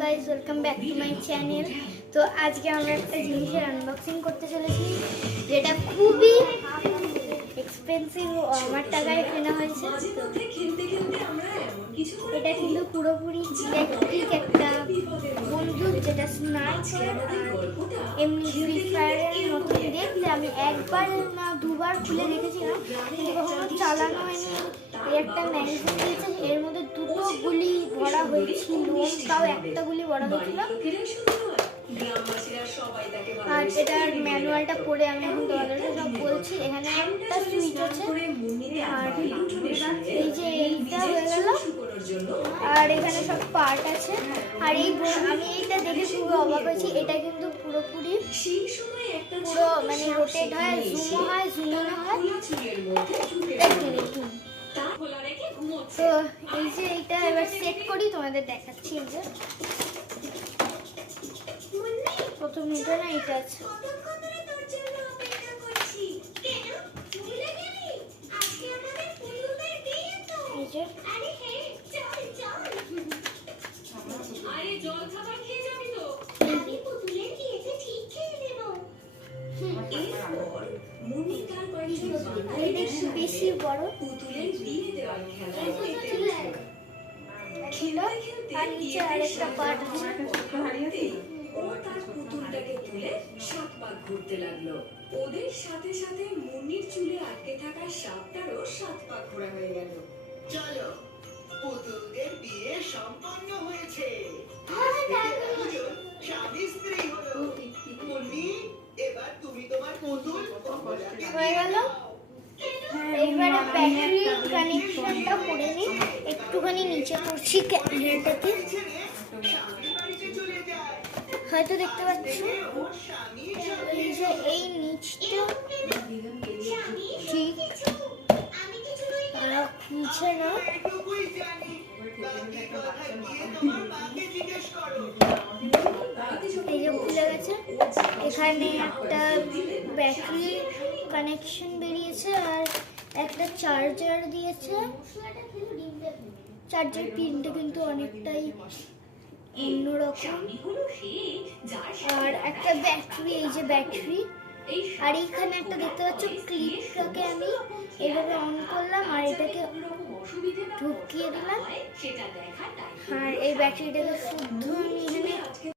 Guys, welcome back to my channel. তো আজকে আমরা একটা জিনিসের আনবক্সিং করতে চলেছি, যেটা খুবই এক্সপেন্সিভ, আমার টাকায় কেনা হয়েছে। এটা কিন্তু পুরোপুরি ইলেকট্রিক একটা বন্দুক, যেটা স্নাইপার এমনি ফ্রি ফায়ারের মতো দেখতে। আমি একবার না দুবার খুলে দেখেছিলাম, কিন্তু কখনো চালানো হয়নি। একটা ম্যাগাজিন দিয়েছে, এর মধ্যে দুটো গুলি ভরা হয়েছিল, তাও একটা গুলি ভরা হয়েছিল। আর এটার ম্যানুয়ালটা পড়ে আমি এখন তোমাদেরকে সব বলছি। এখানে একটা সুইচ আছে, আর এই যে এইটা হয়ে গেল, আর এখানে সব পার্ট আছে। আর আমি এইটা দেখে খুবই অবাক হয়েছি। এটা কিন্তু পুরোপুরি পুরো মানে রোটেট হয়, জুমও হয়, জুমও হয়। তো এই যে এইটা এবার সেট করি, তোমাদের দেখাচ্ছি। এই যে প্রথম এটা না, এটা আছে। এই যে বেশি বড় আর নিচে আরেকটা পার্ট আছে। ও তার পুতুলটাকে তুলে 7 পাক ঘুরতে লাগলো। ওদের সাথে সাথে মুন্নির চুলে আটকে থাকা সাপটারও 7 পাক ঘোরা হয়ে গেল। চলো, পুতুলদের বিয়ে সম্পন্ন হয়েছে। স্বামী স্ত্রী হলো। মুন্নি, এবার তুমি তোমার পুতুল হয়ে গেল। এবারে ব্যাটারি কানেকশনটা করে নিই। একটুখানি নিচে করছি ক্যামেরাটাকে, হয়তো দেখতে পাচ্ছি। এই যে এই নিচটা ঠিক নিচে না, এই যে খুলে গেছে। এখানে একটা ব্যাটারি কানেকশন বেরিয়েছে, আর একটা চার্জার দিয়েছে। চার্জার পিনটা কিন্তু অনেকটাই অন্যরকম। আর একটা ব্যাটারি, এই যে ব্যাটারি। আর এইখানে একটা দেখতে পাচ্ছ ক্লিপটাকে আমি এভাবে অন করলাম, আর এটাকে ঢুকিয়ে দিলাম। আর এই ব্যাটারিটাকে শুদ্ধ আমি এখানে